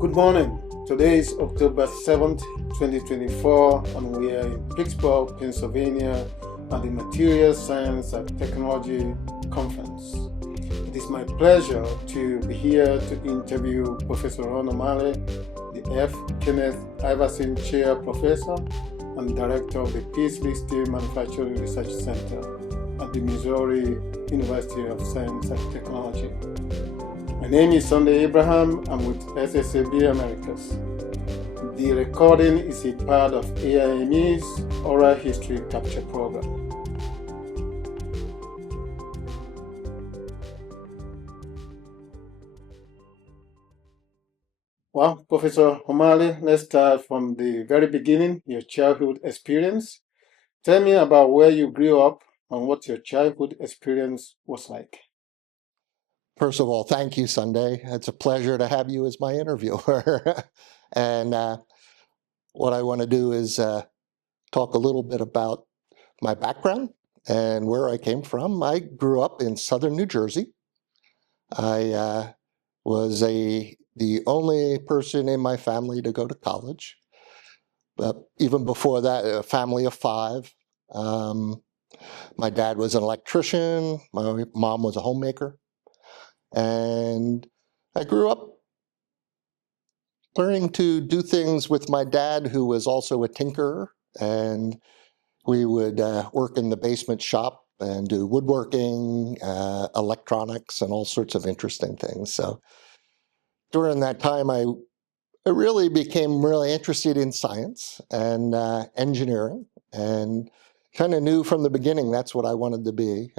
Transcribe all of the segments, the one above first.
Good morning. Today is October 7th, 2024, and we are in Pittsburgh, Pennsylvania at the Materials Science and Technology Conference. It is my pleasure to be here to interview Professor Ronald, the F. Kenneth Iverson Chair Professor and Director of the EPIXc Steel Manufacturing Research Center at the Missouri University of Science and Technology. My name is Sunday Abraham. I'm with SSAB Americas. The recording is a part of AIME's Oral History Capture Program. Well, Professor O'Malley, let's start from the very beginning, your childhood experience. Tell me about where you grew up and what your childhood experience was like. First of all, thank you, Sunday. It's a pleasure to have you as my interviewer. And what I want to do is talk a little bit about my background and where I came from. I grew up in southern New Jersey. I was the only person in my family to go to college. But even before that, a family of five. My dad was an electrician. My mom was a homemaker. And I grew up learning to do things with my dad, who was also a tinkerer, and we would work in the basement shop and do woodworking, electronics, and all sorts of interesting things. So during that time, I really became really interested in science and engineering, and kind of knew from the beginning that's what I wanted to be.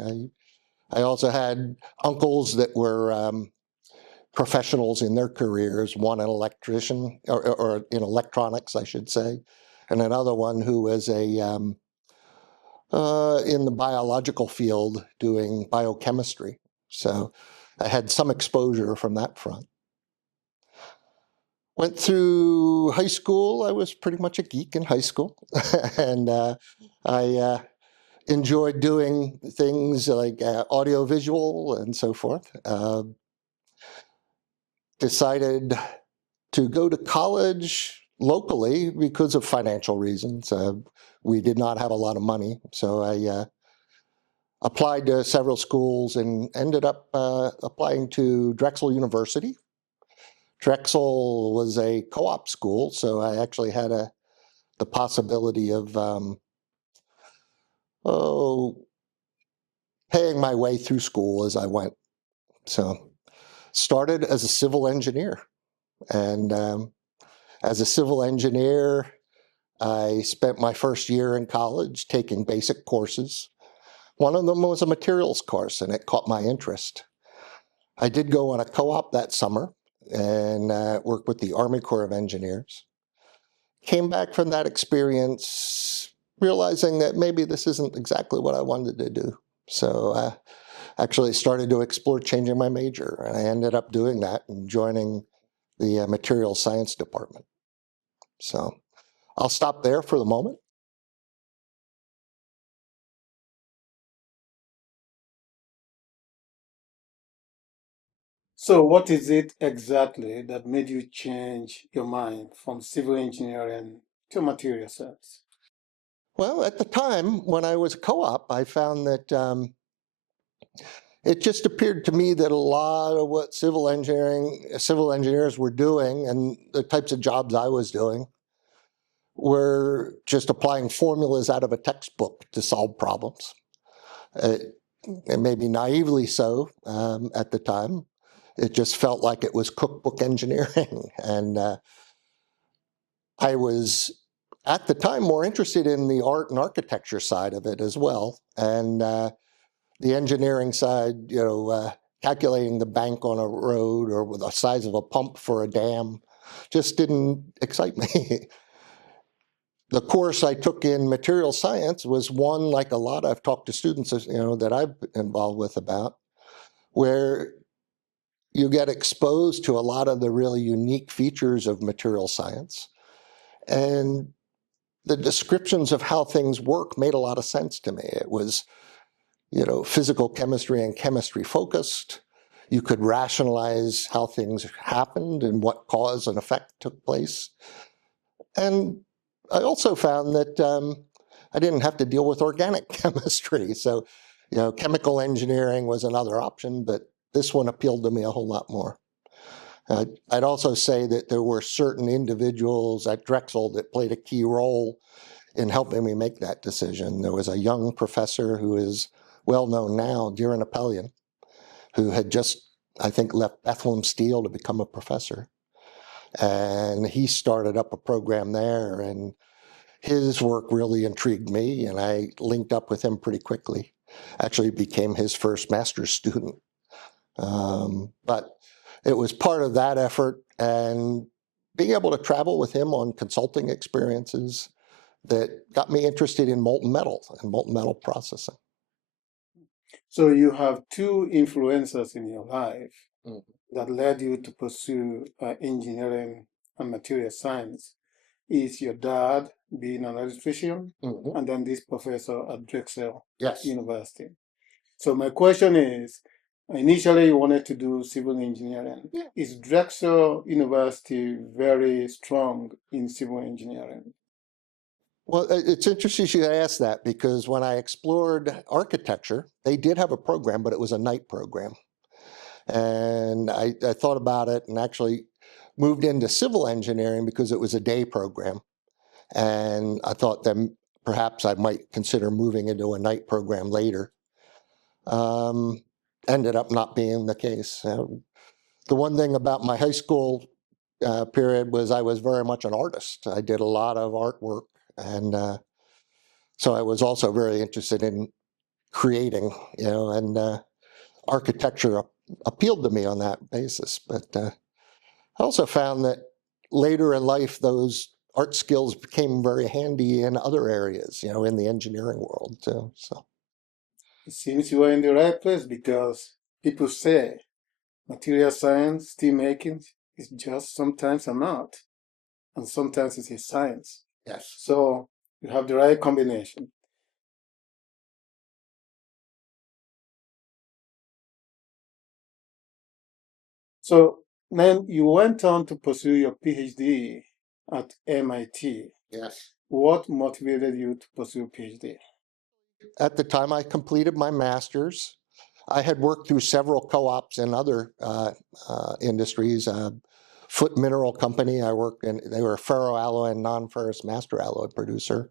I also had uncles that were professionals in their careers, one an electrician, or in electronics, I should say, and another one who was in the biological field doing biochemistry. So I had some exposure from that front. Went through high school. I was pretty much a geek in high school, and I enjoyed doing things like audiovisual and so forth. Decided to go to college locally because of financial reasons. We did not have a lot of money, so I applied to several schools and ended up applying to Drexel University. Drexel was a co-op school, so I actually had the possibility of paying my way through school as I went. So started as a civil engineer, and as a civil engineer, I spent my first year in college taking basic courses. One of them was a materials course, and it caught my interest. I did go on a co-op that summer and worked with the Army Corps of Engineers. Came back from that experience realizing that maybe this isn't exactly what I wanted to do. So I actually started to explore changing my major, and I ended up doing that and joining the materials science department. So I'll stop there for the moment. So what is it exactly that made you change your mind from civil engineering to material science? Well, at the time when I was a co-op, I found that it just appeared to me that a lot of what civil engineers were doing and the types of jobs I was doing were just applying formulas out of a textbook to solve problems. And maybe naively so at the time. It just felt like it was cookbook engineering. And I was, at the time, more interested in the art and architecture side of it as well. And the engineering side, calculating the bank on a road or the size of a pump for a dam just didn't excite me. The course I took in material science was one, like a lot I've talked to students, that I've been involved with about, where you get exposed to a lot of the really unique features of material science. And the descriptions of how things work made a lot of sense to me. It was, physical chemistry and chemistry focused. you could rationalize how things happened and what cause and effect took place. And I also found that I didn't have to deal with organic chemistry. So, chemical engineering was another option, but this one appealed to me a whole lot more. I'd also say that there were certain individuals at Drexel that played a key role in helping me make that decision. There was a young professor who is well known now, Diran Apelian, who had just, I think, left Bethlehem Steel to become a professor. And he started up a program there, and his work really intrigued me, and I linked up with him pretty quickly. Actually became his first master's student. But it was part of that effort and being able to travel with him on consulting experiences that got me interested in molten metal and molten metal processing. So you have two influences in your life that led you to pursue engineering and material science. Is your dad being an electrician, and then this professor at Drexel University. So my question is, initially you wanted to do civil engineering. Yeah. Is Drexel University very strong in civil engineering? Well, it's interesting you ask that, because when I explored architecture, they did have a program, but it was a night program. And I thought about it and actually moved into civil engineering because it was a day program. And I thought that perhaps I might consider moving into a night program later. Ended up not being the case. The one thing about my high school period was I was very much an artist. I did a lot of artwork, and so I was also very interested in creating, and architecture appealed to me on that basis. But I also found that later in life, those art skills became very handy in other areas, in the engineering world too. So it seems you are in the right place, because people say material science, steelmaking is just sometimes an art, and sometimes it's a science. yes. So you have the right combination. So then you went on to pursue your PhD at MIT. Yes. What motivated you to pursue PhD? At the time I completed my master's, I had worked through several co-ops in other industries. Foot Mineral Company, I worked in, they were a ferroalloy and non-ferrous master alloy producer,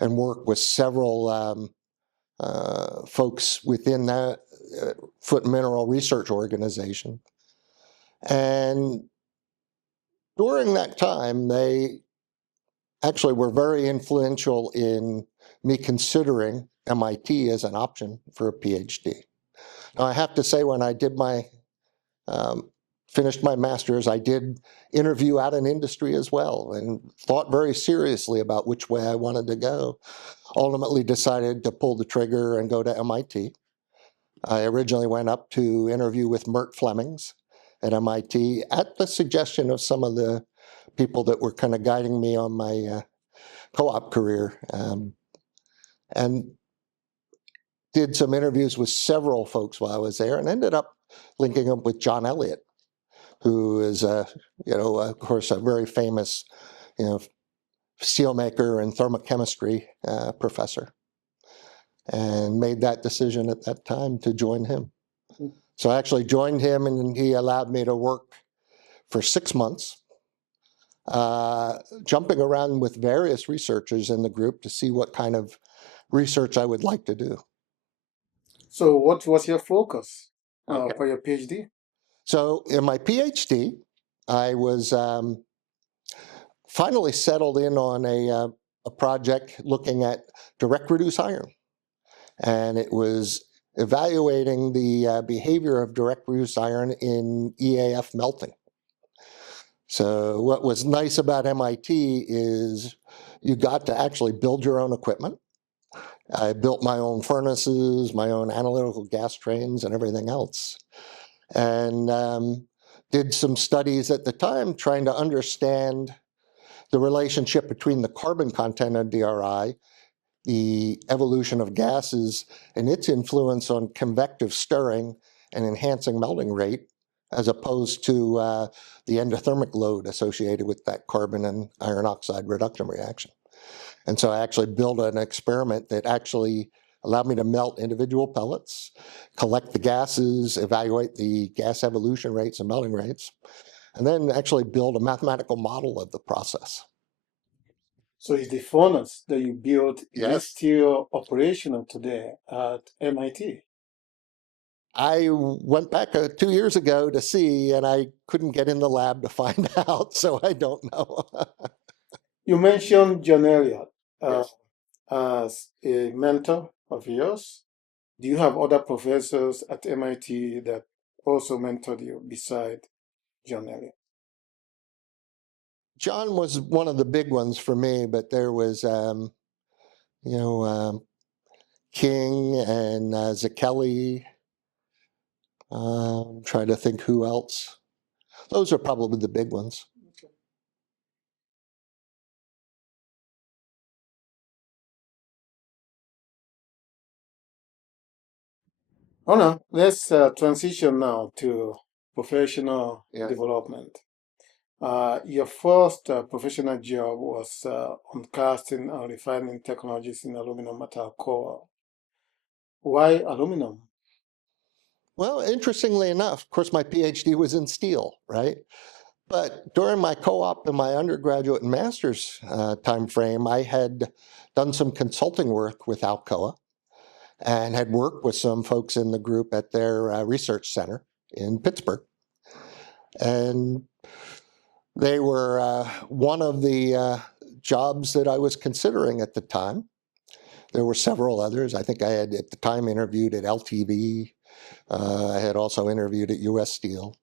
and worked with several folks within that Foot Mineral Research Organization. And during that time, they actually were very influential in me considering MIT as an option for a PhD. Now, I have to say, when I did my finished my master's, I did interview out in industry as well, and thought very seriously about which way I wanted to go. Ultimately decided to pull the trigger and go to MIT. I originally went up to interview with Mert Flemings at MIT at the suggestion of some of the people that were kind of guiding me on my co-op career, and did some interviews with several folks while I was there, and ended up linking up with John Elliot, who is, of course, a very famous, steelmaker and thermochemistry professor, and made that decision at that time to join him. So I actually joined him, and he allowed me to work for 6 months, jumping around with various researchers in the group to see what kind of research I would like to do. So what was your focus for your PhD? So in my PhD, I was finally settled in on a project looking at direct reduced iron. And it was evaluating the behavior of direct reduced iron in EAF melting. So what was nice about MIT is you got to actually build your own equipment. I built my own furnaces, my own analytical gas trains, and everything else. And did some studies at the time trying to understand the relationship between the carbon content of DRI, the evolution of gases, and its influence on convective stirring and enhancing melting rate, as opposed to the endothermic load associated with that carbon and iron oxide reduction reaction. And so I actually built an experiment that actually allowed me to melt individual pellets, collect the gases, evaluate the gas evolution rates and melting rates, and then actually build a mathematical model of the process. So is the furnace that you built, Yes. is still operational today at MIT? I went back 2 years ago to see, and I couldn't get in the lab to find out, so I don't know. You mentioned John Elliot Yes. as a mentor of yours. Do you have other professors at MIT that also mentored you beside John Elliot? John was one of the big ones for me, but there was, King and Zakelli. Trying to think who else. Those are probably the big ones. Oh no, let's transition now to professional Yeah. development. Your first professional job was on casting and refining technologies in aluminum at Alcoa. Why aluminum? Well, interestingly enough, of course, my PhD was in steel, right? But during my co-op in my undergraduate and master's time frame, I had done some consulting work with Alcoa and had worked with some folks in the group at their research center in Pittsburgh. And they were one of the jobs that I was considering at the time. There were several others. I think I had at the time interviewed at LTV. I had also interviewed at US Steel.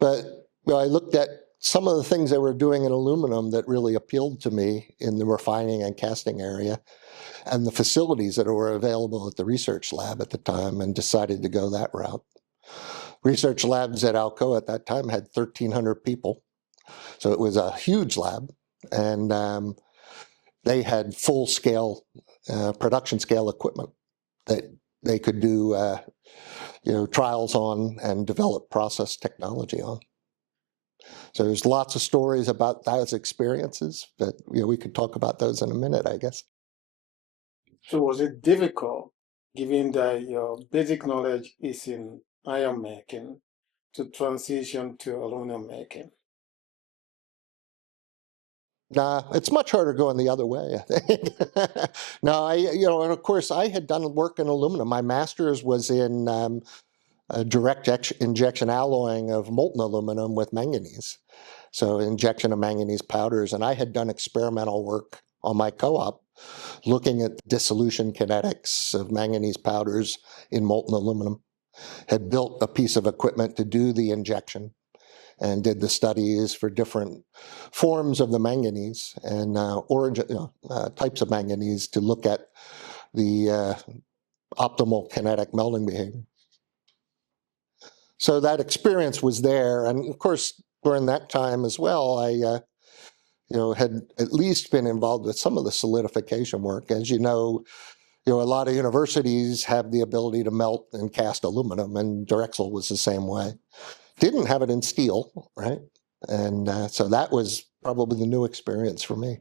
But I looked at some of the things they were doing in aluminum that really appealed to me in the refining and casting area, and the facilities that were available at the research lab at the time, and decided to go that route. Research labs at Alcoa at that time had 1,300 people. So it was a huge lab, and they had full-scale production scale equipment that they could do trials on and develop process technology on. So there's lots of stories about those experiences, but we could talk about those in a minute, I guess. So was it difficult, given that your basic knowledge is in iron making, to transition to aluminum making? Nah, it's much harder going the other way, I think. No, and of course, I had done work in aluminum. My master's was in direct injection alloying of molten aluminum with manganese. So injection of manganese powders. And I had done experimental work on my co-op looking at dissolution kinetics of manganese powders in molten aluminum. Had built a piece of equipment to do the injection and did the studies for different forms of the manganese and types of manganese to look at the optimal kinetic melting behavior. So that experience was there, and of course during that time as well, I had at least been involved with some of the solidification work. As you know, a lot of universities have the ability to melt and cast aluminum, and Drexel was the same way. Didn't have it in steel, right? And so that was probably the new experience for me,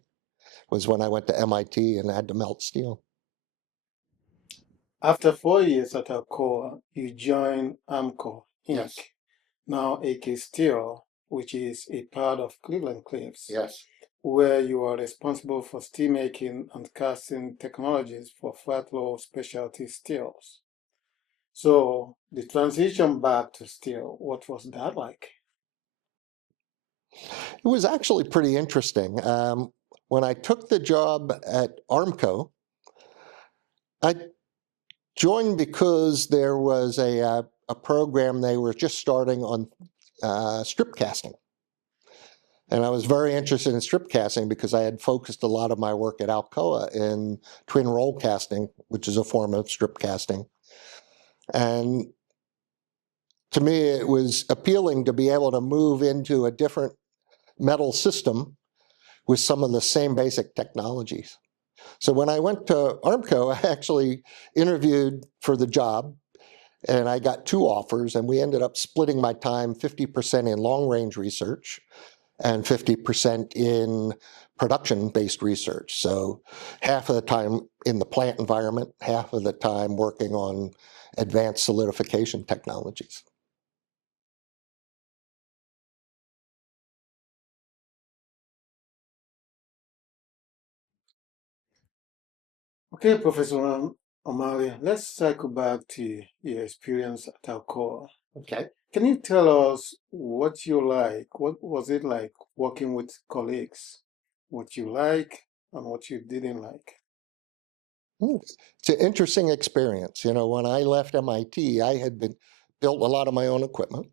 was when I went to MIT and had to melt steel. After 4 years at Alcoa, you joined AIME, Yes. now AK Steel, which is a part of Cleveland-Cliffs, Yes. where you are responsible for steelmaking and casting technologies for flat roll specialty steels. So the transition back to steel, what was that like? It was actually pretty interesting. When I took the job at Armco, I joined because there was a program they were just starting on strip casting. And I was very interested in strip casting because I had focused a lot of my work at Alcoa in twin roll casting, which is a form of strip casting. And to me, it was appealing to be able to move into a different metal system with some of the same basic technologies. So when I went to Armco, I actually interviewed for the job And I got two offers, and we ended up splitting my time 50% in long-range research and 50% in production-based research. So half of the time in the plant environment, half of the time working on advanced solidification technologies. Okay, Professor O'Malley, let's cycle back to your experience at Alcoa. Okay. Can you tell us what you like? What was it like working with colleagues? What you like and what you didn't like? It's an interesting experience. You know, when I left MIT, I had built a lot of my own equipment,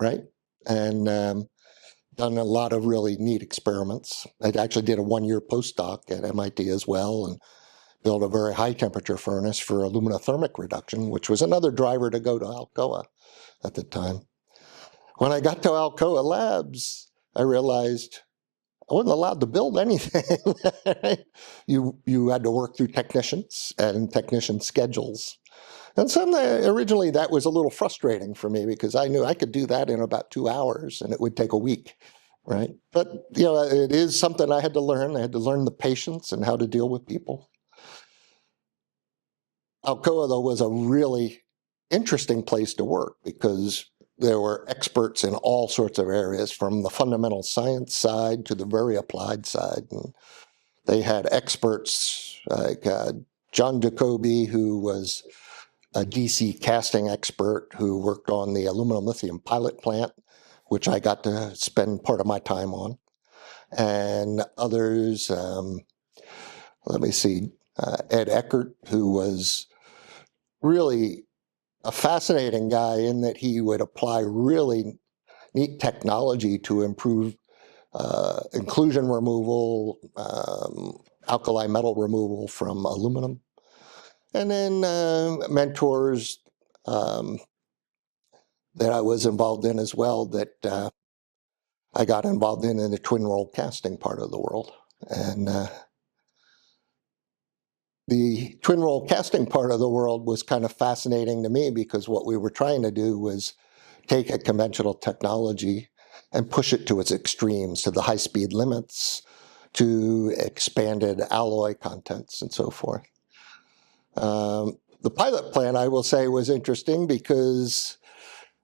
right? And done a lot of really neat experiments. I actually did a 1-year postdoc at MIT as well, and built a very high temperature furnace for aluminothermic reduction, which was another driver to go to Alcoa at the time. When I got to Alcoa Labs, I realized I wasn't allowed to build anything. You had to work through technicians and technician schedules. And originally that was a little frustrating for me because I knew I could do that in about 2 hours and it would take a week, right? But you know, it is something I had to learn. I had to learn the patience and how to deal with people. Alcoa, though, was a really interesting place to work because there were experts in all sorts of areas, from the fundamental science side to the very applied side. And they had experts like John Jacoby, who was a DC casting expert who worked on the aluminum lithium pilot plant, which I got to spend part of my time on, and others. Let me see, Ed Eckert, who was really a fascinating guy in that he would apply really neat technology to improve inclusion removal, alkali metal removal from aluminum. And then mentors that I was involved in as well, that I got involved in the twin roll casting part of the world. And the twin roll casting part of the world was kind of fascinating to me because what we were trying to do was take a conventional technology and push it to its extremes, to the high-speed limits, to expanded alloy contents and so forth. The pilot plant, I will say, was interesting because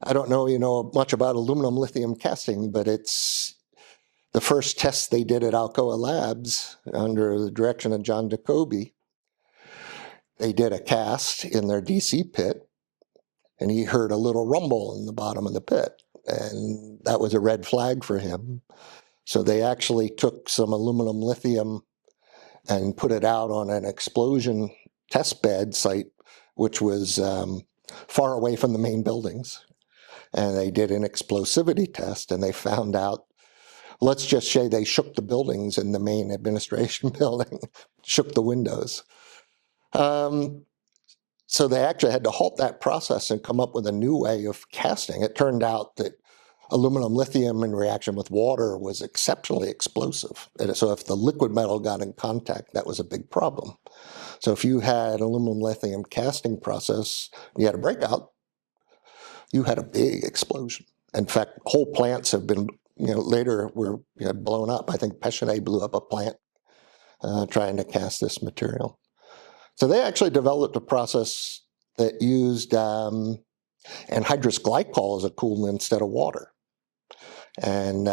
I don't know, you know, much about aluminum lithium casting, but it's the first test they did at Alcoa Labs under the direction of John Jacoby. They did a cast in their DC pit, and he heard a little rumble in the bottom of the pit, and that was a red flag for him. So they actually took some aluminum lithium and put it out on an explosion test bed site, which was far away from the main buildings. And they did an explosivity test, and they found out, let's just say they shook the buildings in the main administration building, shook the windows. So they actually had to halt that process and come up with a new way of casting. It turned out that aluminum lithium in reaction with water was exceptionally explosive. And so if the liquid metal got in contact, that was a big problem. So if you had aluminum lithium casting process, you had a breakout, you had a big explosion. In fact, whole plants have been, you know, later were blown up. I think Pechenay blew up a plant trying to cast this material. So they actually developed a process that used anhydrous glycol as a coolant instead of water. And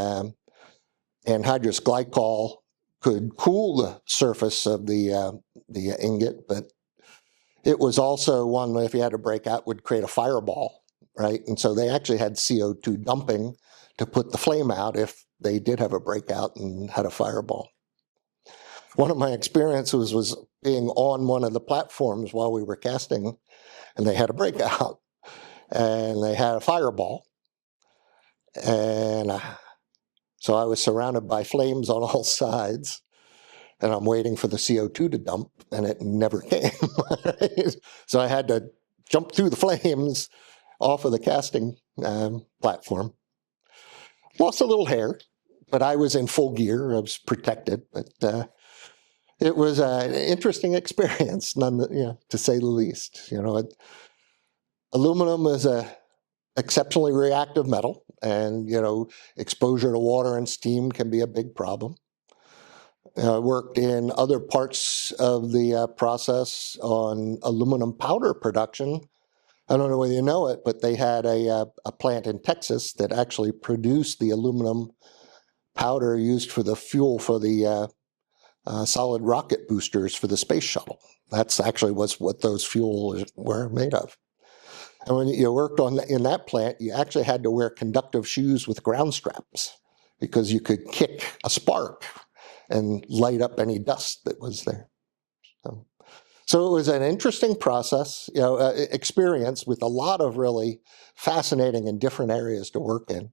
anhydrous glycol could cool the surface of the ingot, but it was also one that if you had a breakout would create a fireball, right? And so they actually had CO2 dumping to put the flame out if they did have a breakout and had a fireball. One of my experiences was being on one of the platforms while we were casting, and they had a breakout, and they had a fireball. And so I was surrounded by flames on all sides, and I'm waiting for the CO2 to dump, and it never came. So I had to jump through the flames off of the casting platform. Lost a little hair, but I was in full gear. I was protected, but it was an interesting experience, to say the least. You know, Aluminum is a exceptionally reactive metal, and exposure to water and steam can be a big problem. I worked in other parts of the process on aluminum powder production. I don't know whether you know it, but they had a plant in Texas that actually produced the aluminum powder used for the fuel for the solid rocket boosters for the space shuttle. That's actually what those fuels were made of. And when you worked in that plant, you actually had to wear conductive shoes with ground straps because you could kick a spark and light up any dust that was there. So it was an interesting process, experience with a lot of really fascinating and different areas to work in.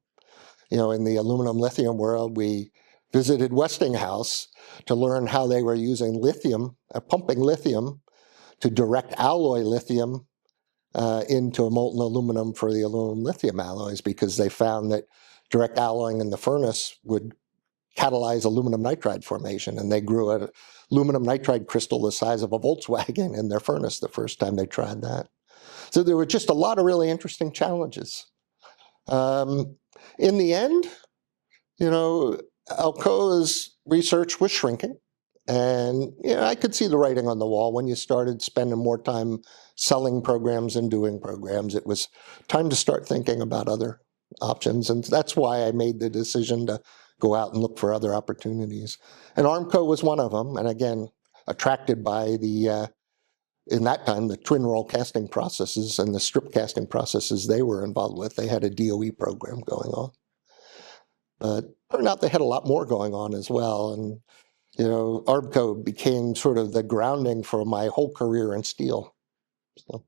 In the aluminum lithium world, we visited Westinghouse to learn how they were using lithium, pumping lithium to direct alloy lithium into a molten aluminum for the aluminum lithium alloys, because they found that direct alloying in the furnace would catalyze aluminum nitride formation, and they grew an aluminum nitride crystal the size of a Volkswagen in their furnace the first time they tried that. So there were just a lot of really interesting challenges. In the end, Alcoa's research was shrinking, and I could see the writing on the wall when you started spending more time selling programs and doing programs. It was time to start thinking about other options, and that's why I made the decision to go out and look for other opportunities. And Armco was one of them, and again, attracted by the in that time, the twin roll casting processes and the strip casting processes they were involved with. They had a DOE program going on. But turned out they had a lot more going on as well. And, Armco became sort of the grounding for my whole career in steel. So.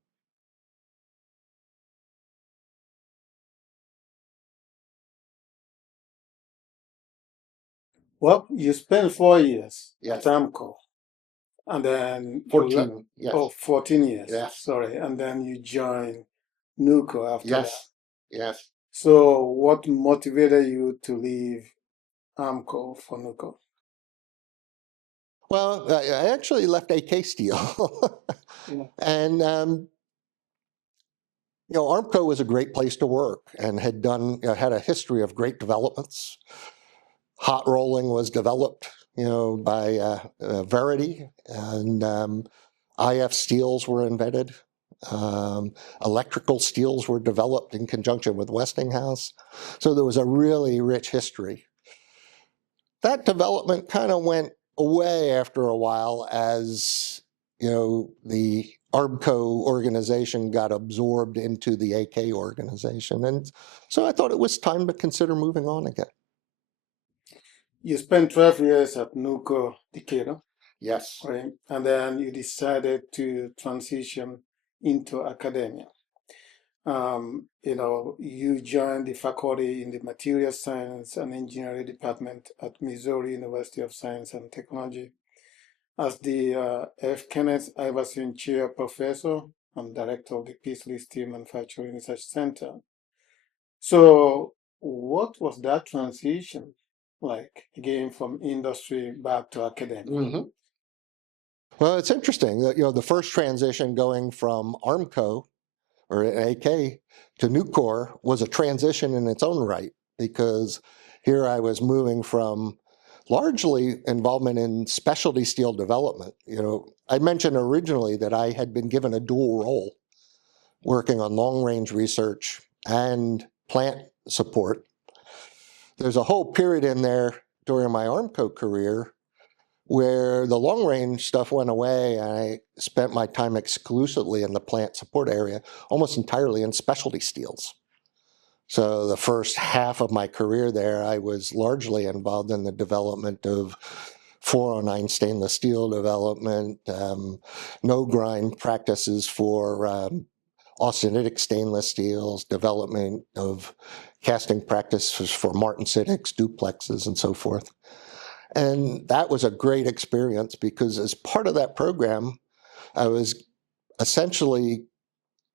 Well, you spent 4 years Yes. at Amco, and then 14, yes. 14 years. Yes. Sorry, and then you joined Nuco after that. Yes. So, what motivated you to leave Amco for Nuco? Well, I actually left AK Steel, Yeah. and Armco was a great place to work and had a history of great developments. Hot rolling was developed, by Verity, and IF steels were invented. Electrical steels were developed in conjunction with Westinghouse. So there was a really rich history. That development kind of went away after a while as, the Armco organization got absorbed into the AK organization. And so I thought it was time to consider moving on again. You spent 12 years at Nuco Decatur. Yes. Right? And then you decided to transition into academia. You joined the faculty in the Material Science and Engineering Department at Missouri University of Science and Technology as the F. Kenneth Iverson Chair Professor and Director of the Peasley Steel Manufacturing Research Center. So, what was that transition like, again, from industry back to academia? Mm-hmm. Well, it's interesting that, the first transition going from Armco or AK to Nucor was a transition in its own right, because here I was moving from largely involvement in specialty steel development. I mentioned originally that I had been given a dual role, working on long-range research and plant support. There's a whole period in there during my Armco career where the long-range stuff went away, and I spent my time exclusively in the plant support area, almost entirely in specialty steels. So the first half of my career there, I was largely involved in the development of 409 stainless steel development, no grind practices for austenitic stainless steels, development of casting practices for martensitic, duplexes, and so forth. And that was a great experience, because as part of that program, I was essentially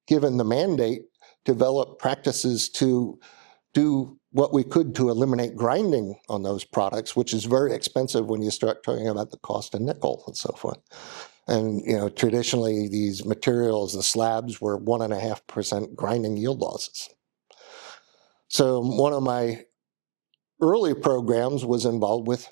given the mandate to develop practices to do what we could to eliminate grinding on those products, which is very expensive when you start talking about the cost of nickel and so forth. And traditionally these materials, the slabs, were 1.5% grinding yield losses. So one of my early programs was involved with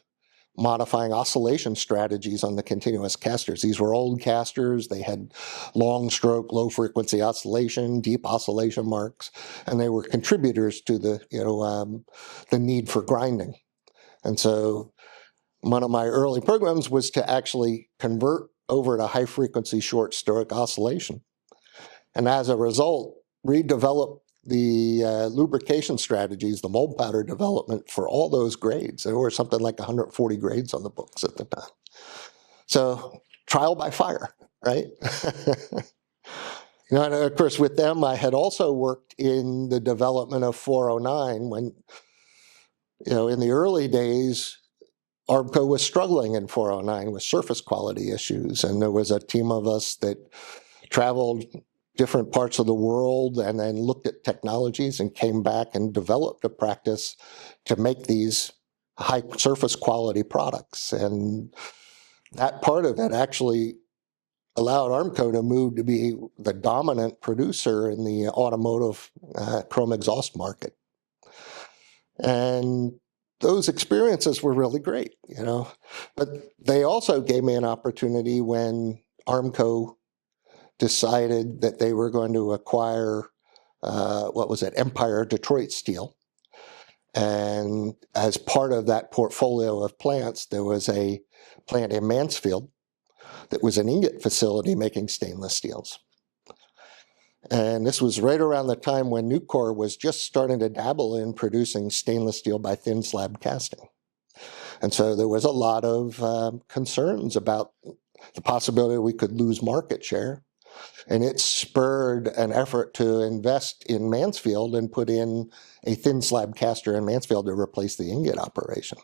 modifying oscillation strategies on the continuous casters. These were old casters. They had long stroke, low frequency oscillation, deep oscillation marks, and they were contributors to the need for grinding. And so one of my early programs was to actually convert over to high frequency short stroke oscillation. And as a result, redevelop the lubrication strategies, the mold powder development for all those grades. There were something like 140 grades on the books at the time. So trial by fire, right? And of course, with them, I had also worked in the development of 409 when, in the early days, Armco was struggling in 409 with surface quality issues. And there was a team of us that traveled different parts of the world and then looked at technologies and came back and developed a practice to make these high surface quality products. And that part of it actually allowed Armco to move to be the dominant producer in the automotive chrome exhaust market. And those experiences were really great, but they also gave me an opportunity when Armco decided that they were going to acquire, Empire Detroit Steel. And as part of that portfolio of plants, there was a plant in Mansfield that was an ingot facility making stainless steels. And this was right around the time when Nucor was just starting to dabble in producing stainless steel by thin slab casting. And so there was a lot of concerns about the possibility we could lose market share. And it spurred an effort to invest in Mansfield and put in a thin slab caster in Mansfield to replace the ingot operation.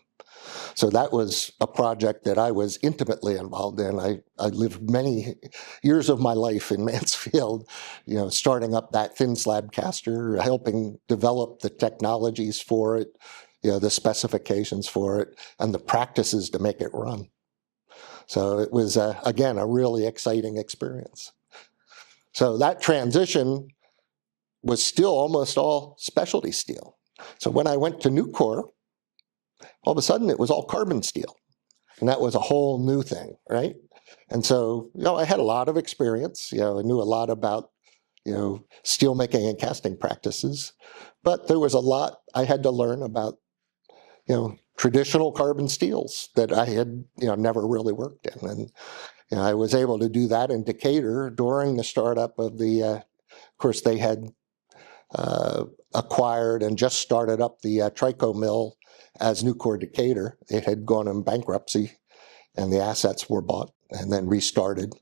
So that was a project that I was intimately involved in. I lived many years of my life in Mansfield, starting up that thin slab caster, helping develop the technologies for it, the specifications for it, and the practices to make it run. So it was, again, a really exciting experience. So that transition was still almost all specialty steel. So when I went to Nucor, all of a sudden it was all carbon steel. And that was a whole new thing, right? And so, I had a lot of experience, I knew a lot about, steel making and casting practices, but there was a lot I had to learn about, traditional carbon steels that I had, never really worked in. And I was able to do that in Decatur during the startup of the, of course, they had acquired and just started up the Trico mill as Nucor Decatur. It had gone in bankruptcy and the assets were bought and then restarted.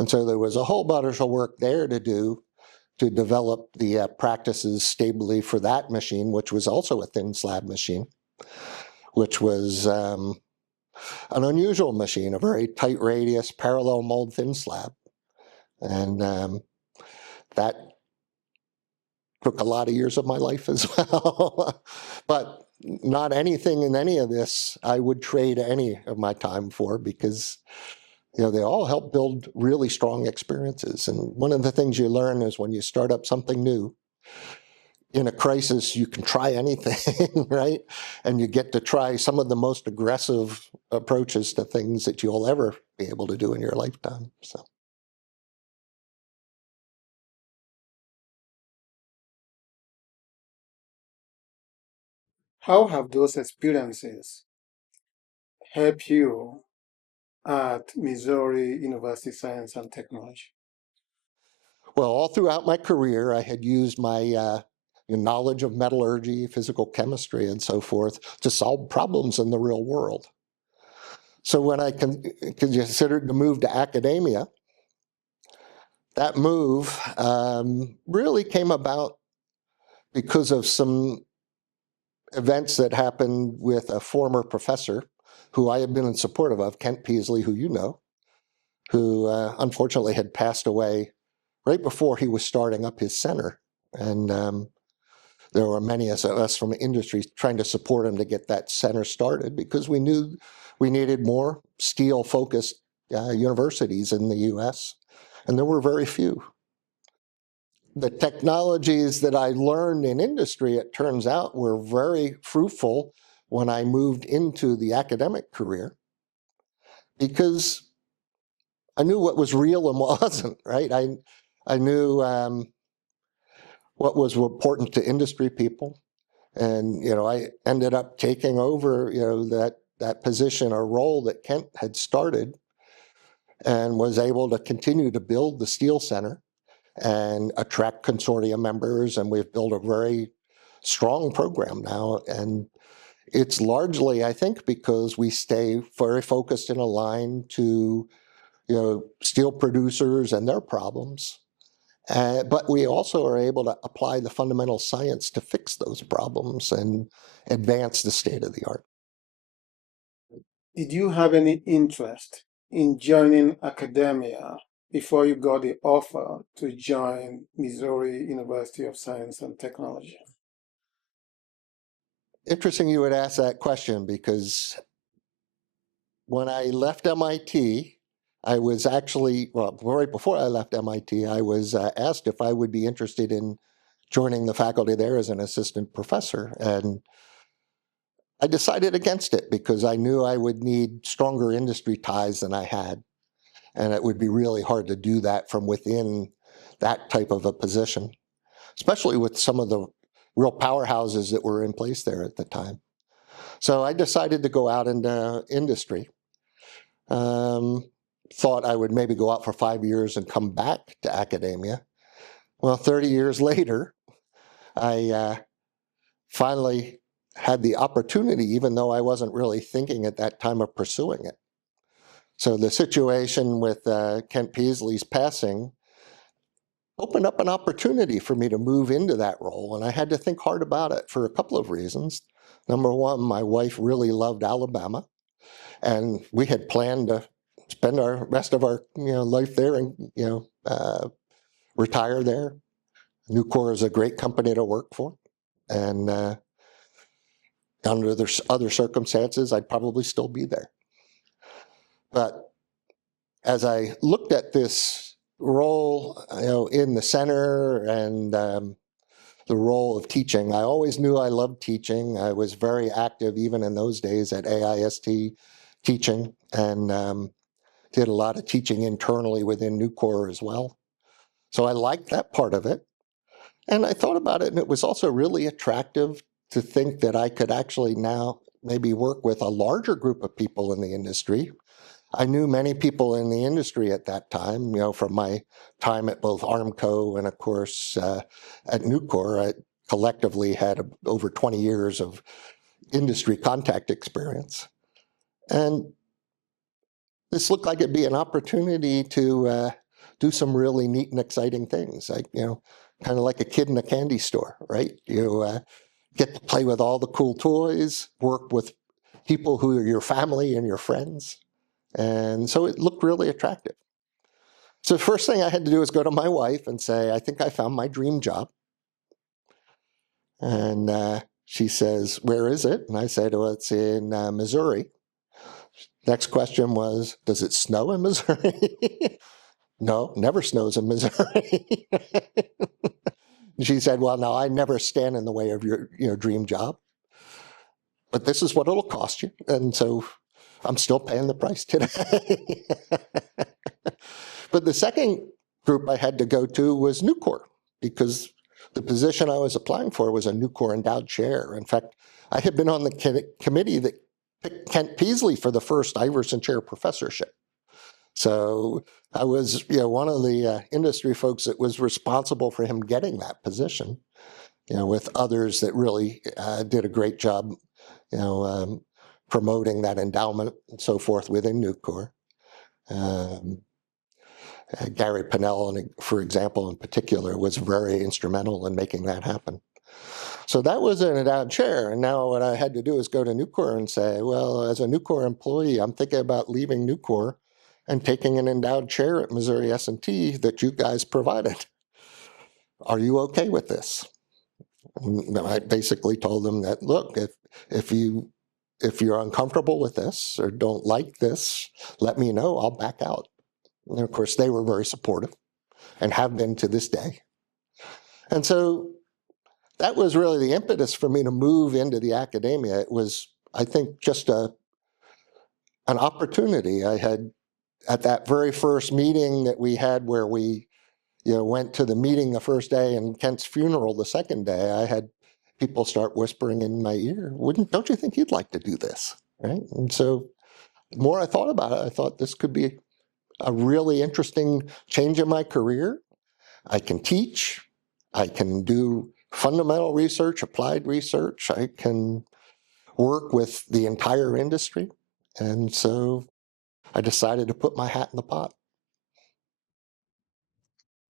And so there was a whole bunch of work there to do to develop the practices stably for that machine, which was also a thin slab machine, which was an unusual machine, a very tight radius, parallel mold thin slab. And that took a lot of years of my life as well. But not anything in any of this I would trade any of my time for, because they all help build really strong experiences. And one of the things you learn is when you start up something new, in a crisis, you can try anything, right? And you get to try some of the most aggressive approaches to things that you'll ever be able to do in your lifetime. So. How have those experiences helped you at Missouri University Science and Technology? Well, all throughout my career, I had used my knowledge of metallurgy, physical chemistry, and so forth to solve problems in the real world. So when I considered to move to academia, that move really came about because of some events that happened with a former professor who I had been in support of, Kent Peasley, who you know, who unfortunately had passed away right before he was starting up his center. And there were many of us from industry trying to support him to get that center started because we knew we needed more steel-focused universities in the U.S., and there were very few. The technologies that I learned in industry, it turns out, were very fruitful when I moved into the academic career because I knew what was real and what wasn't, right? I knew what was important to industry people. And, I ended up taking over, that position or role that Kent had started and was able to continue to build the Steel Center and attract consortium members. And we've built a very strong program now. And it's largely, I think, because we stay very focused and aligned to, steel producers and their problems. But we also are able to apply the fundamental science to fix those problems and advance the state of the art. Did you have any interest in joining academia before you got the offer to join Missouri University of Science and Technology? Interesting you would ask that question because when I left MIT, I was actually, well, right before I left MIT, I was asked if I would be interested in joining the faculty there as an assistant professor. And I decided against it because I knew I would need stronger industry ties than I had. And it would be really hard to do that from within that type of a position, especially with some of the real powerhouses that were in place there at the time. So I decided to go out into industry. Thought I would maybe go out for 5 years and come back to academia. Well, 30 years later, I finally had the opportunity, even though I wasn't really thinking at that time of pursuing it. So the situation with Kent Peasley's passing opened up an opportunity for me to move into that role. And I had to think hard about it for a couple of reasons. Number one, my wife really loved Alabama, and we had planned to spend our rest of our life there and retire there. Nucor is a great company to work for, and under other circumstances, I'd probably still be there. But as I looked at this role, in the center and the role of teaching, I always knew I loved teaching. I was very active even in those days at AIST teaching, and did a lot of teaching internally within Nucor as well. So I liked that part of it. And I thought about it, and it was also really attractive to think that I could actually now maybe work with a larger group of people in the industry. I knew many people in the industry at that time, from my time at both Armco and, of course, at Nucor. I collectively had over 20 years of industry contact experience. And this looked like it'd be an opportunity to do some really neat and exciting things, like, kind of like a kid in a candy store, right? You get to play with all the cool toys, work with people who are your family and your friends. And so it looked really attractive. So the first thing I had to do was go to my wife and say, I think I found my dream job. And she says, where is it? And I said, well, it's in Missouri. Next question was, does it snow in Missouri? No, never snows in Missouri. She said, well, no, I never stand in the way of your dream job, but this is what it'll cost you. And so I'm still paying the price today. But the second group I had to go to was Nucor, because the position I was applying for was a Nucor endowed chair. In fact, I had been on the committee that picked Kent Peasley for the first Iverson Chair professorship. So I was, one of the industry folks that was responsible for him getting that position, with others that really did a great job, promoting that endowment and so forth within Nucor. Gary Pinnell, for example, in particular, was very instrumental in making that happen. So that was an endowed chair. And now what I had to do is go to Nucor and say, well, as a Nucor employee, I'm thinking about leaving Nucor and taking an endowed chair at Missouri S&T that you guys provided. Are you okay with this? And I basically told them that, look, if you're uncomfortable with this or don't like this, let me know, I'll back out. And of course, they were very supportive and have been to this day. And so that was really the impetus for me to move into the academia. It was, I think, just an opportunity. I had, at that very first meeting that we had where we went to the meeting the first day and Kent's funeral the second day, I had people start whispering in my ear, don't you think you'd like to do this? Right? And so the more I thought about it, I thought this could be a really interesting change in my career. I can teach, I can do fundamental research, applied research, I can work with the entire industry. And so I decided to put my hat in the pot.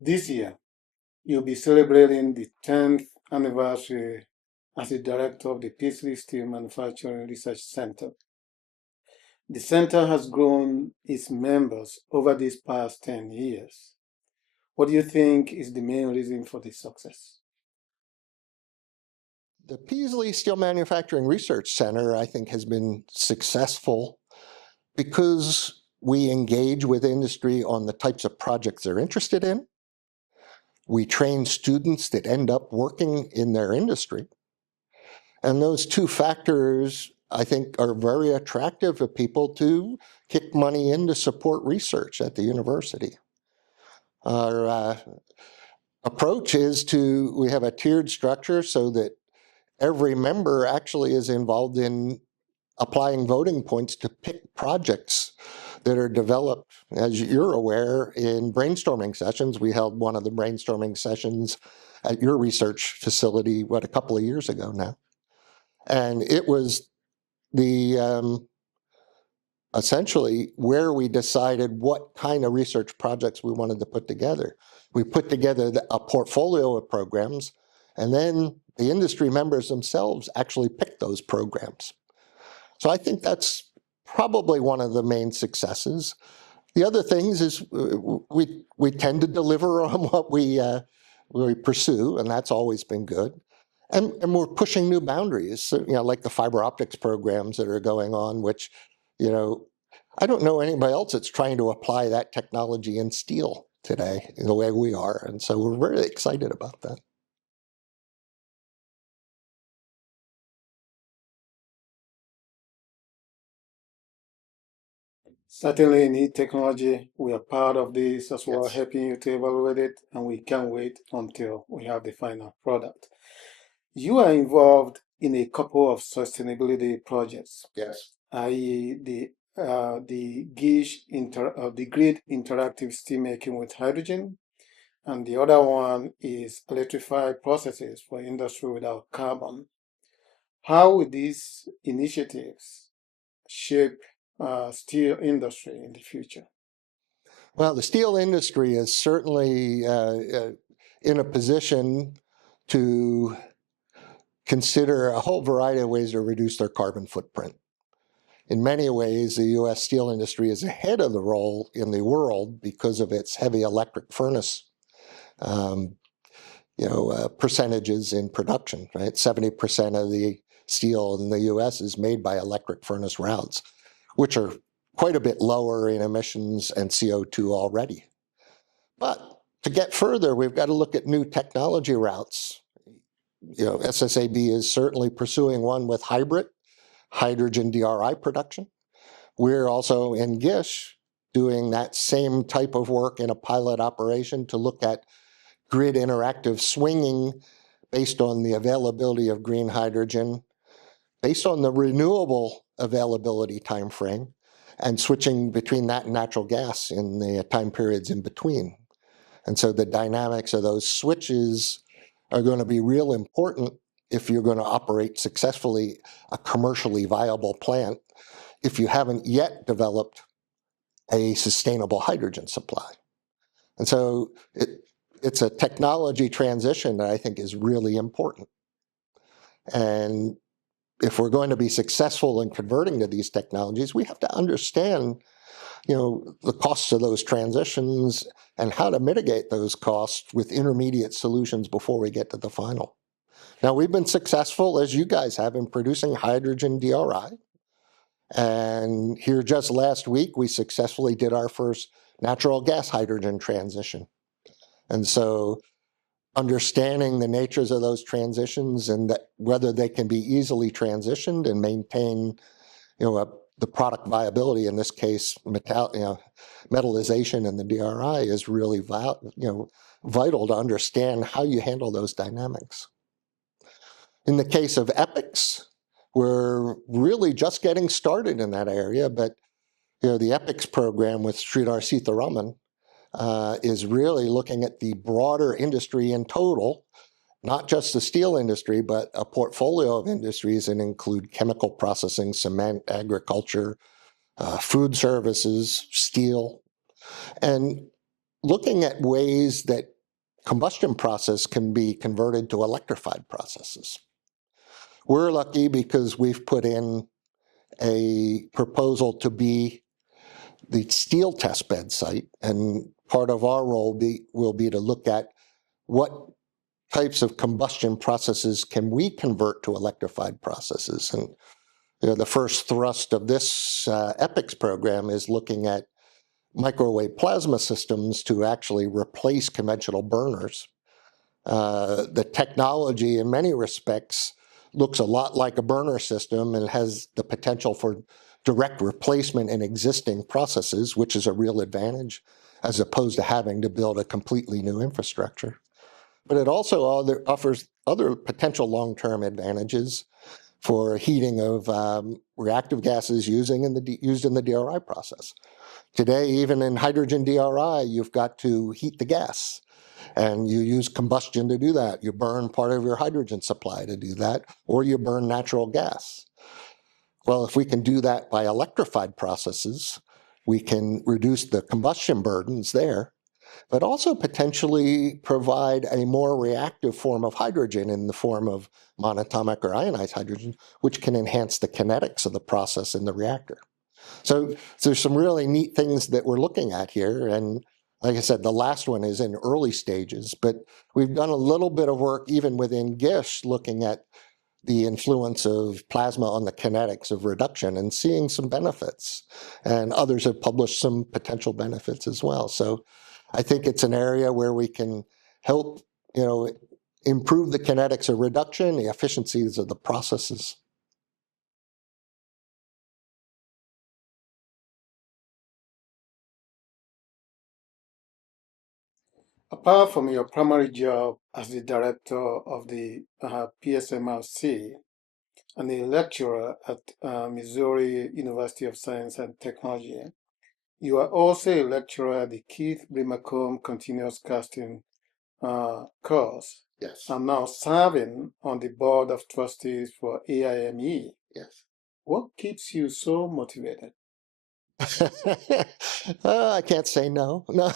This year, you'll be celebrating the 10th anniversary as the director of the Paisley Steel Manufacturing Research Center. The center has grown its members over these past 10 years. What do you think is the main reason for this success? The Paisley Steel Manufacturing Research Center, I think, has been successful because we engage with industry on the types of projects they're interested in. We train students that end up working in their industry. And those two factors, I think, are very attractive to people to kick money in to support research at the university. Our approach is we have a tiered structure so that every member actually is involved in applying voting points to pick projects that are developed, as you're aware, in brainstorming sessions. We held one of the brainstorming sessions at your research facility, a couple of years ago now. And it was the essentially where we decided what kind of research projects we wanted to put together. We put together a portfolio of programs, and then the industry members themselves actually picked those programs. So I think that's probably one of the main successes. The other things is we tend to deliver on what we pursue, and that's always been good. And we're pushing new boundaries, so, like the fiber optics programs that are going on, which, I don't know anybody else that's trying to apply that technology in steel today in the way we are. And so we're very excited about that. Certainly a neat technology. We are part of this as well, Yes. helping you to evaluate it, and we can't wait until we have the final product. You are involved in a couple of sustainability projects. Yes. I.e. the grid interactive steelmaking with hydrogen, and the other one is electrified processes for industry without carbon. How will these initiatives shape steel industry in the future? Well, the steel industry is certainly in a position to consider a whole variety of ways to reduce their carbon footprint. In many ways, the U.S. steel industry is ahead of the role in the world because of its heavy electric furnace percentages in production, right? 70% of the steel in the U.S. is made by electric furnace routes, which are quite a bit lower in emissions and CO2 already. But to get further, we've got to look at new technology routes. SSAB is certainly pursuing one with hydrogen DRI production. We're also in GISH doing that same type of work in a pilot operation to look at grid interactive swinging based on the availability of green hydrogen, based on the renewable availability time frame, and switching between that and natural gas in the time periods in between. And so the dynamics of those switches are going to be real important if you're going to operate successfully a commercially viable plant, if you haven't yet developed a sustainable hydrogen supply. And so it's a technology transition that I think is really important. And if we're going to be successful in converting to these technologies, we have to understand, the costs of those transitions and how to mitigate those costs with intermediate solutions before we get to the final. Now, we've been successful, as you guys have, in producing hydrogen DRI. And here just last week, we successfully did our first natural gas hydrogen transition. And so understanding the natures of those transitions and that whether they can be easily transitioned and maintain, the product viability, in this case, metallization in the DRI is really vital to understand how you handle those dynamics. In the case of EPIXc, we're really just getting started in that area, but the EPIXc program with Sridhar Sitharaman is really looking at the broader industry in total, not just the steel industry, but a portfolio of industries that include chemical processing, cement, agriculture, food services, steel, and looking at ways that combustion process can be converted to electrified processes. We're lucky because we've put in a proposal to be the steel test bed site, and part of our role will be to look at what types of combustion processes can we convert to electrified processes. And the first thrust of this EPIXc program is looking at microwave plasma systems to actually replace conventional burners. The technology, in many respects, looks a lot like a burner system and has the potential for direct replacement in existing processes, which is a real advantage, as opposed to having to build a completely new infrastructure. But it also offers other potential long-term advantages for heating of reactive gases used in the DRI process. Today, even in hydrogen DRI, you've got to heat the gas, and you use combustion to do that. You burn part of your hydrogen supply to do that, or you burn natural gas. Well, if we can do that by electrified processes, we can reduce the combustion burdens there, but also potentially provide a more reactive form of hydrogen in the form of monatomic or ionized hydrogen, which can enhance the kinetics of the process in the reactor. So there's some really neat things that we're looking at here. And like I said, the last one is in early stages, but we've done a little bit of work even within GISH looking at the influence of plasma on the kinetics of reduction and seeing some benefits. And others have published some potential benefits as well. So I think it's an area where we can help, improve the kinetics of reduction, the efficiencies of the processes. Apart from your primary job as the director of the PSMRC and a lecturer at Missouri University of Science and Technology, you are also a lecturer at the Keith Brimacombe Continuous Casting course. Yes. I'm now serving on the board of trustees for AIME. Yes. What keeps you so motivated? I can't say no. No.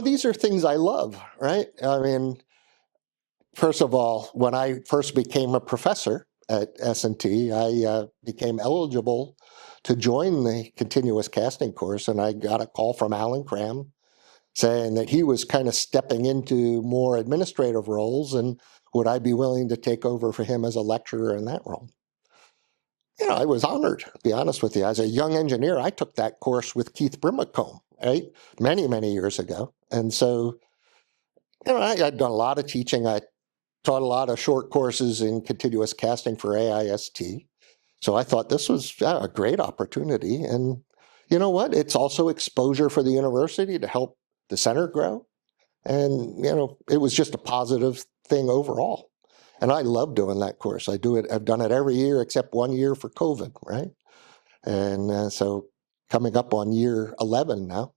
These are things I love, right? I mean, first of all, when I first became a professor at S&T, I became eligible to join the continuous casting course, and I got a call from Alan Cram saying that he was kind of stepping into more administrative roles, and would I be willing to take over for him as a lecturer in that role? I was honored, to be honest with you. As a young engineer, I took that course with Keith Brimacombe, right, many, many years ago. And so, I'd done a lot of teaching. I taught a lot of short courses in continuous casting for AIST. So I thought this was a great opportunity. And you know what? It's also exposure for the university to help the center grow. And, it was just a positive thing overall. And I love doing that course. I've done it every year except 1 year for COVID, right? And so coming up on year 11 now.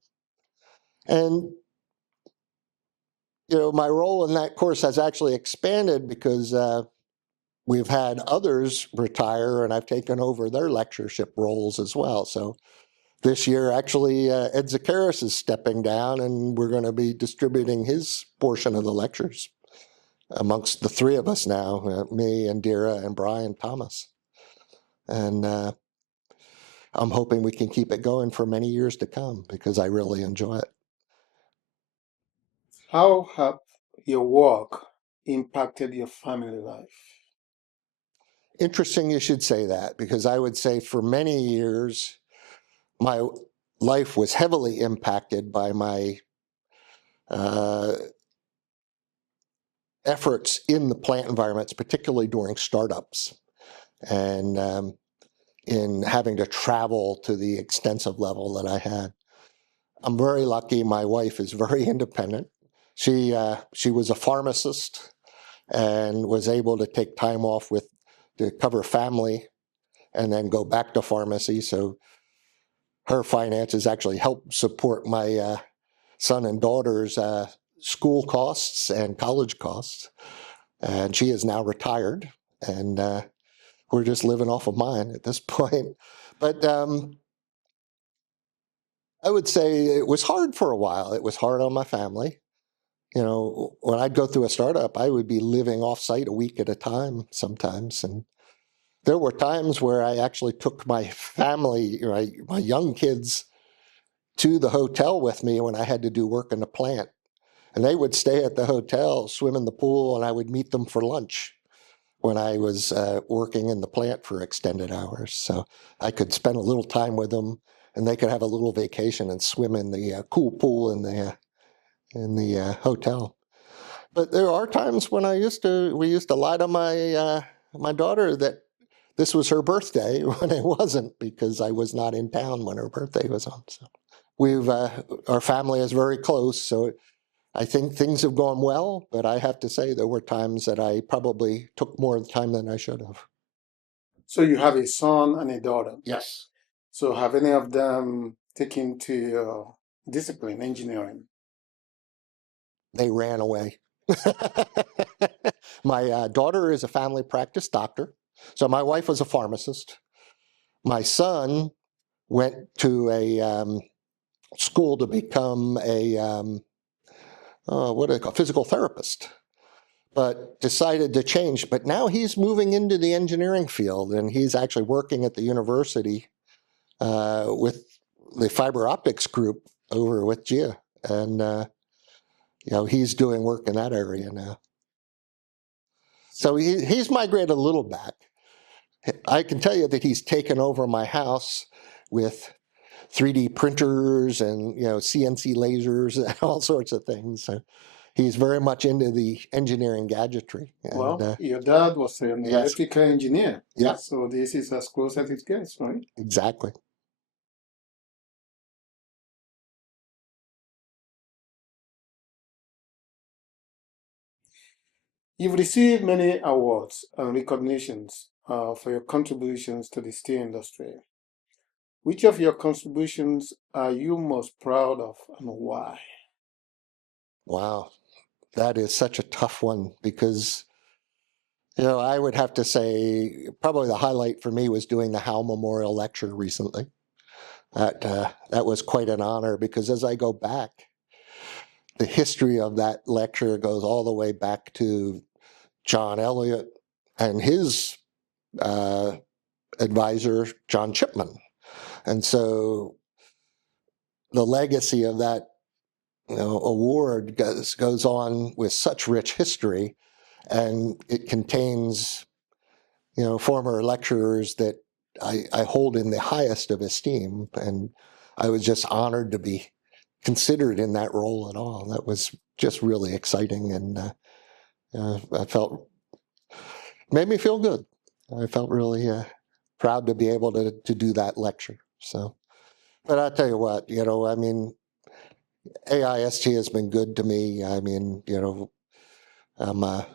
And, my role in that course has actually expanded because we've had others retire, and I've taken over their lectureship roles as well. So this year, actually, Ed Zakaris is stepping down, and we're going to be distributing his portion of the lectures amongst the three of us now, me, Indira, and Brian Thomas. And I'm hoping we can keep it going for many years to come because I really enjoy it. How have your work impacted your family life? Interesting you should say that, because I would say for many years, my life was heavily impacted by my uh, efforts in the plant environments, particularly during startups, and in having to travel to the extensive level that I had. I'm very lucky. My wife is very independent. She was a pharmacist and was able to take time off to cover family and then go back to pharmacy. So her finances actually helped support my son and daughter's school costs and college costs. And she is now retired, and we're just living off of mine at this point. But I would say it was hard for a while. It was hard on my family. You know, when I'd go through a startup, I would be living off site a week at a time sometimes. And there were times where I actually took my family, my young kids, to the hotel with me when I had to do work in the plant. And they would stay at the hotel, swim in the pool, and I would meet them for lunch when I was working in the plant for extended hours. So I could spend a little time with them, and they could have a little vacation and swim in the cool pool in the hotel. But there are times when we used to lie to my daughter that this was her birthday when it wasn't, because I was not in town when her birthday was on. So our family is very close, so I think things have gone well, but I have to say there were times that I probably took more time than I should have. So you have a son and a daughter. Yes. So have any of them taken to your discipline, engineering? They ran away. My daughter is a family practice doctor. So my wife was a pharmacist. My son went to a school to become what do they call physical therapist, but decided to change. But now he's moving into the engineering field, and he's actually working at the university with the fiber optics group over with Gia. And, he's doing work in that area now. So he's migrated a little back. I can tell you that he's taken over my house with 3D printers and CNC lasers and all sorts of things. So he's very much into the engineering gadgetry. Well, your dad was an yes, electrical engineer. yeah, So this is as close as it gets, right? exactly. You've received many awards and recognitions for your contributions to the steel industry. Which of your contributions are you most proud of and why? Wow, that is such a tough one, because I would have to say probably the highlight for me was doing the Howe Memorial Lecture recently. That was quite an honor, because as I go back, the history of that lecture goes all the way back to John Elliot and his advisor, John Chipman. And so the legacy of that award goes on with such rich history, and it contains former lecturers that I hold in the highest of esteem, and I was just honored to be considered in that role at all. That was just really exciting, and made me feel good. I felt really proud to be able to do that lecture. So, but I'll tell you what, I mean, AIST has been good to me. I mean, I'm a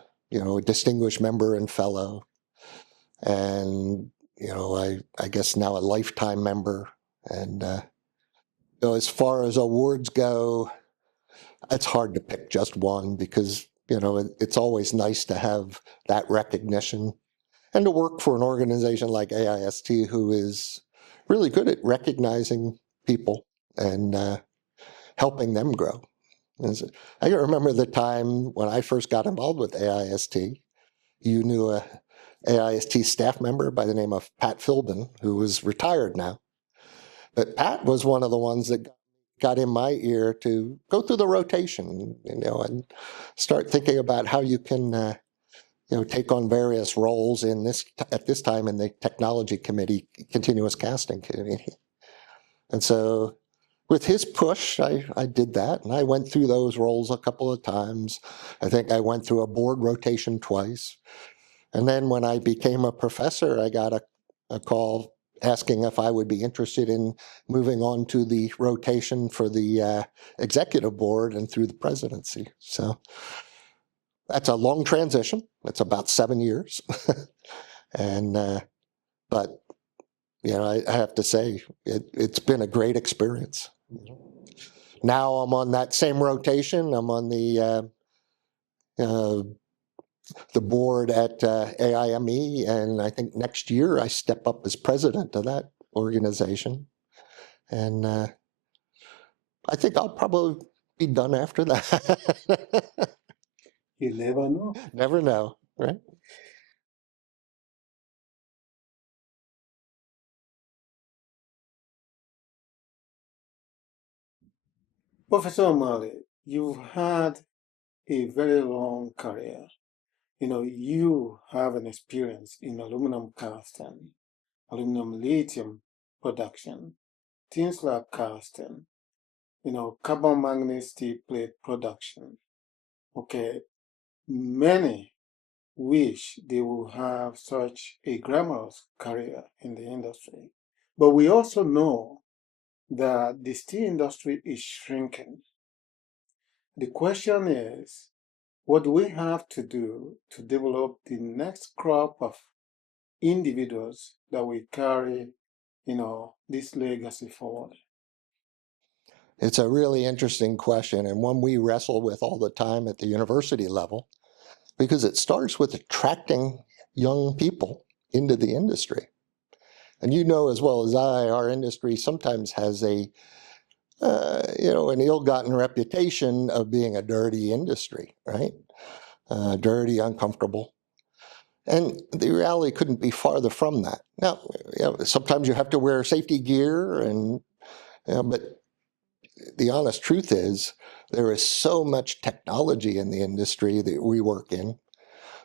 distinguished member and fellow, and I guess now a lifetime member. And as far as awards go, it's hard to pick just one, because it's always nice to have that recognition and to work for an organization like AIST, who is really good at recognizing people and helping them grow. I can remember the time when I first got involved with AIST. You knew a AIST staff member by the name of Pat Philbin, who was retired now. But Pat was one of the ones that got got in my ear to go through the rotation, and start thinking about how you can, take on various roles at this time in the technology committee, continuous casting committee. And so with his push, I did that, and I went through those roles a couple of times. I think I went through a board rotation twice. And then when I became a professor, I got a call asking if I would be interested in moving on to the rotation for the executive board and through the presidency. So that's a long transition. It's about 7 years. And, but, I have to say, it's been a great experience. Now I'm on that same rotation. I'm on the board at AIME, and I think next year I step up as president of that organization. And I think I'll probably be done after that. You never know. Never know, right? Professor O'Malley, you've had a very long career. You have an experience in aluminum casting, aluminum lithium production, tin slab casting, carbon manganese steel plate production. Okay, many wish they will have such a glamorous career in the industry. But we also know that the steel industry is shrinking. The question is, what do we have to do to develop the next crop of individuals that will carry, this legacy forward? It's a really interesting question, and one we wrestle with all the time at the university level, because it starts with attracting young people into the industry. And you know as well as I, our industry sometimes has an ill-gotten reputation of being a dirty industry, right? Dirty, uncomfortable. And the reality couldn't be farther from that. Now, sometimes you have to wear safety gear, but the honest truth is there is so much technology in the industry that we work in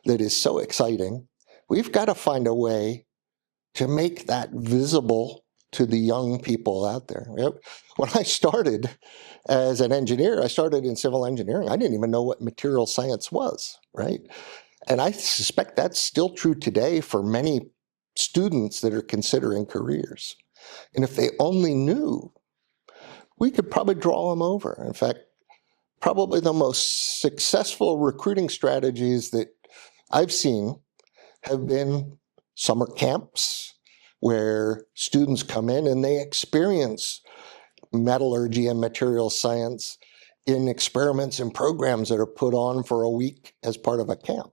that is so exciting. We've got to find a way to make that visible to the young people out there. When I started as an engineer, I started in civil engineering. I didn't even know what material science was, right? And I suspect that's still true today for many students that are considering careers. And if they only knew, we could probably draw them over. In fact, probably the most successful recruiting strategies that I've seen have been summer camps where students come in and they experience metallurgy and material science in experiments and programs that are put on for a week as part of a camp.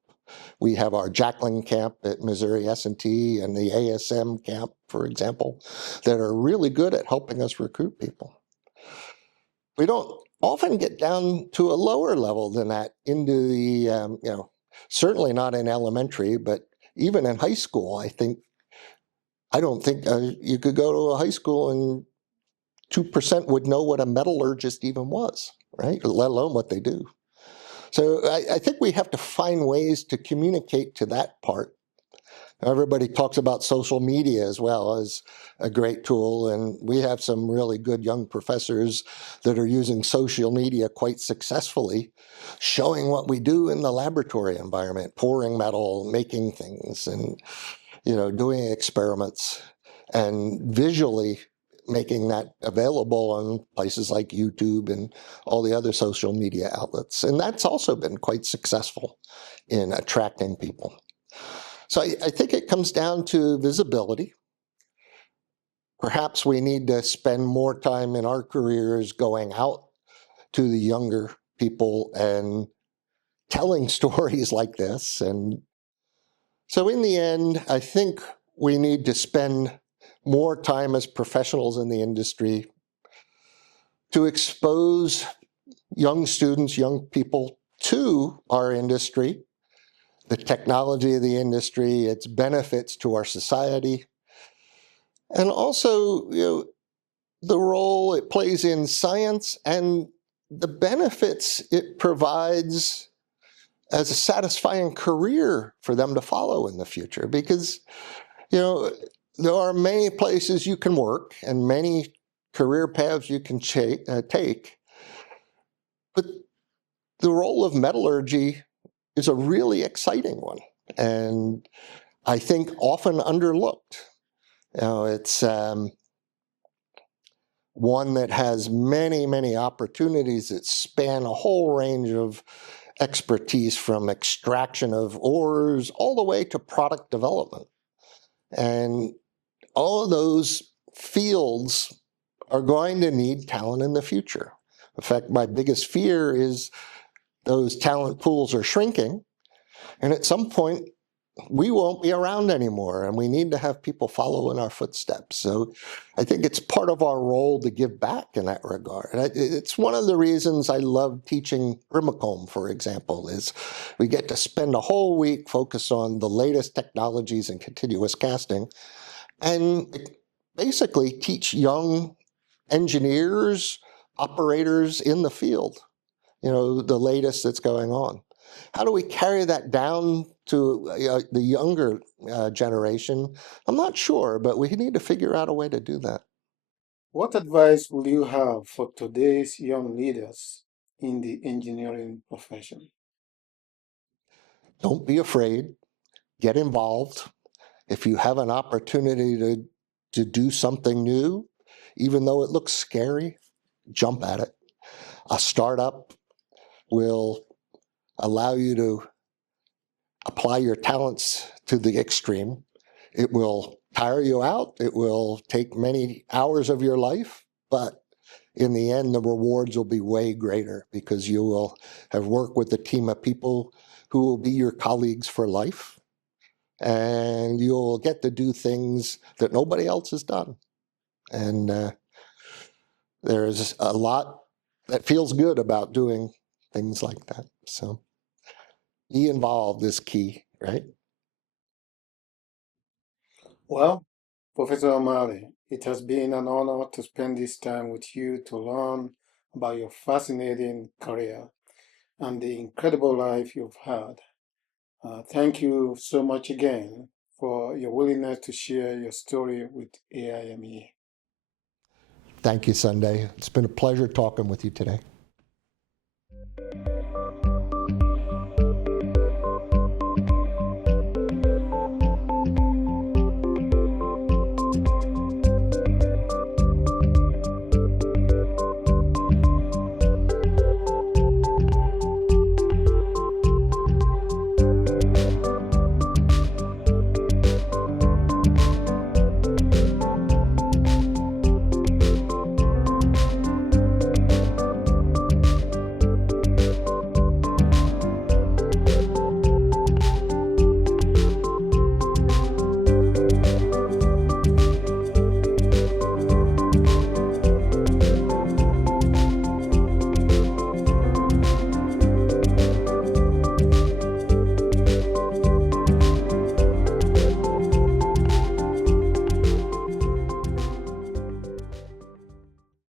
We have our Jacqueline camp at Missouri S&T and the ASM camp, for example, that are really good at helping us recruit people. We don't often get down to a lower level than that into the, certainly not in elementary, but even in high school, I don't think you could go to a high school and 2% would know what a metallurgist even was, right? Let alone what they do. So I think we have to find ways to communicate to that part. Everybody talks about social media as well as a great tool, and we have some really good young professors that are using social media quite successfully, showing what we do in the laboratory environment, pouring metal, making things, and doing experiments, and visually making that available on places like YouTube and all the other social media outlets. And that's also been quite successful in attracting people. So I think it comes down to visibility. Perhaps we need to spend more time in our careers going out to the younger people and telling stories like this. And so in the end, I think we need to spend more time as professionals in the industry to expose young students, young people to our industry, the technology of the industry, its benefits to our society, and also the role it plays in science and the benefits it provides as a satisfying career for them to follow in the future. Because, there are many places you can work and many career paths you can take, but the role of metallurgy is a really exciting one, and I think often underlooked. It's one that has many, many opportunities that span a whole range of expertise, from extraction of ores all the way to product development. And all of those fields are going to need talent in the future. In fact, my biggest fear is those talent pools are shrinking, and at some point we won't be around anymore, and we need to have people follow in our footsteps. So I think it's part of our role to give back in that regard. It's one of the reasons I love teaching Primacome, for example, is we get to spend a whole week focused on the latest technologies in continuous casting and basically teach young engineers, operators in the field, the latest that's going on. How do we carry that down to the younger generation? I'm not sure, but we need to figure out a way to do that. What advice would you have for today's young leaders in the engineering profession? Don't be afraid. Get involved. If you have an opportunity to do something new, even though it looks scary, jump at it. A startup will allow you to apply your talents to the extreme. It will tire you out. It will take many hours of your life, but in the end, the rewards will be way greater because you will have worked with a team of people who will be your colleagues for life, and you'll get to do things that nobody else has done. And there's a lot that feels good about doing things like that. So be involved is key, right? Well, Professor O'Malley, it has been an honor to spend this time with you to learn about your fascinating career and the incredible life you've had. Thank you so much again for your willingness to share your story with AIME. Thank you, Sunday. It's been a pleasure talking with you today.